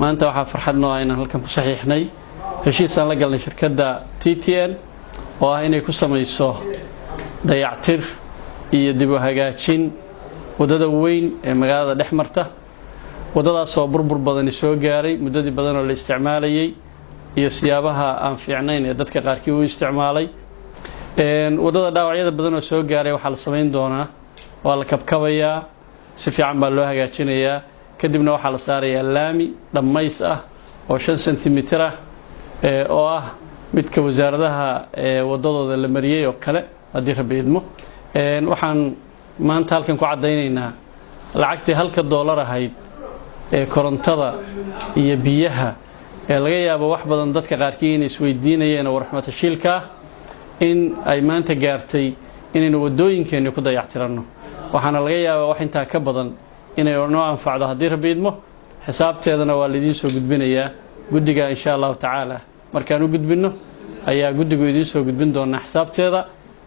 maanta waxaa farxad noo ah inaan halkan ku saxiixnay heshiis aan la galnay shirkadda TTN oo ah inay ku samayso dayactir iyo dib u hagaajin wadada weyn ee magaalada dhex marta wadadaas oo burbur badan soo gaaray muddadii badan oo la isticmaalayay iyo siyaabaha aan fiicnayn ee dadka qaarkii u isticmaalay wadada dhaawacyada badan oo soo gaaray waxa la sameyn doonaa waa la kabkabayaa si fiican baa loo hagaajinayaa kadibna waxa la saarayaa laami dhamays ah oo 5 cm ah oo ah midka wasaaradaha wadadooda la mariyay oo kale hadii rabiidmo waxaan maanta halkan ku cadeynaynaa lacagtii $1 ahayd ee korontada iyo biyaha laga yaabo wax badan dadka qaarkii inay isweydiinayeen oo raxmata shilka in ay maanta gaartay inaynu wadooyinkeena ku dayactirano waxaana laga yaabaa wax inta ka badan inay noo anfacdo hadii rabiidmo xisaabteedana waa la idin soo gudbinayaa gudiga insha Allah taala markaan u gudbino ayaa gudigu idin soo gudbin doona xisaabteeda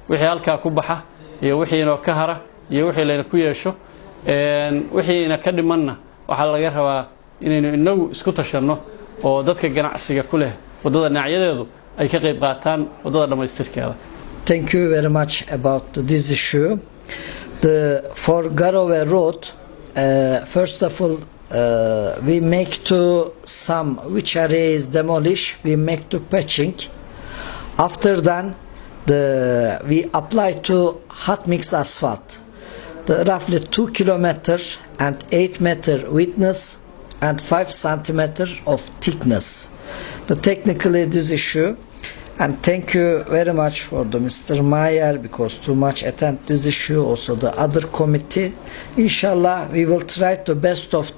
wixii halka ku baxa iyo wixii inoo ka hara iyo wixii leena ku yeesho wixii ina ka dhimanna waxa laga rabaa inaynu inagu isku tashano oo dadka ganacsiga ku leh wadada dhinacyadeedu ay ka qayb qaataan wadada dhamaystirkeeda. Thank you very much about this issue. For Garowe Road, first of all, we make to some which area is demolished, we make to patching. After that, we apply to hot mix asphalt. Roughly 2 kilometers and 8 meter width and 5 centimeter of thickness. Technically this issue, and thank you very much for the Mr. Mayer because too much attend this issue, also the other committee. Inshallah we will try to best of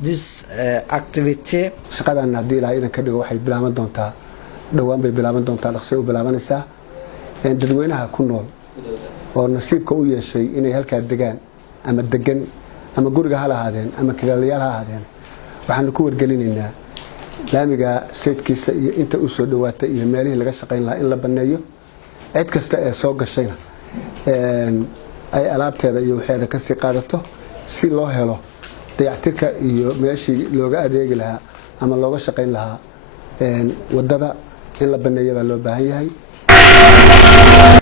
this activity. shaqadan hadii ilaahay inaan ka dhigo waxay bilaaban doontaa dhawaan bay bilaaban doontaa dhaqso u bilaabanaysaa dadweynaha ku nool oo nasiibka u yeeshay inay halka degaan ama degan ama guriga ha lahaadeen ama kilaalayaal ha ahaadeen waxaan ku wargelinaynaa laamiga seedkiisa iyo inta u soo dhawaatay iyo meelihii laga shaqeyn lahaa in la baneeyo cid kasta ee soo gashayna ay alaabteeda iyo waxeeda ka sii qaadato si loo helo dayactirka iyo meeshii looga adeegi lahaa ama looga shaqeyn lahaa wadada in la baneeyo baa loo baahan yahay.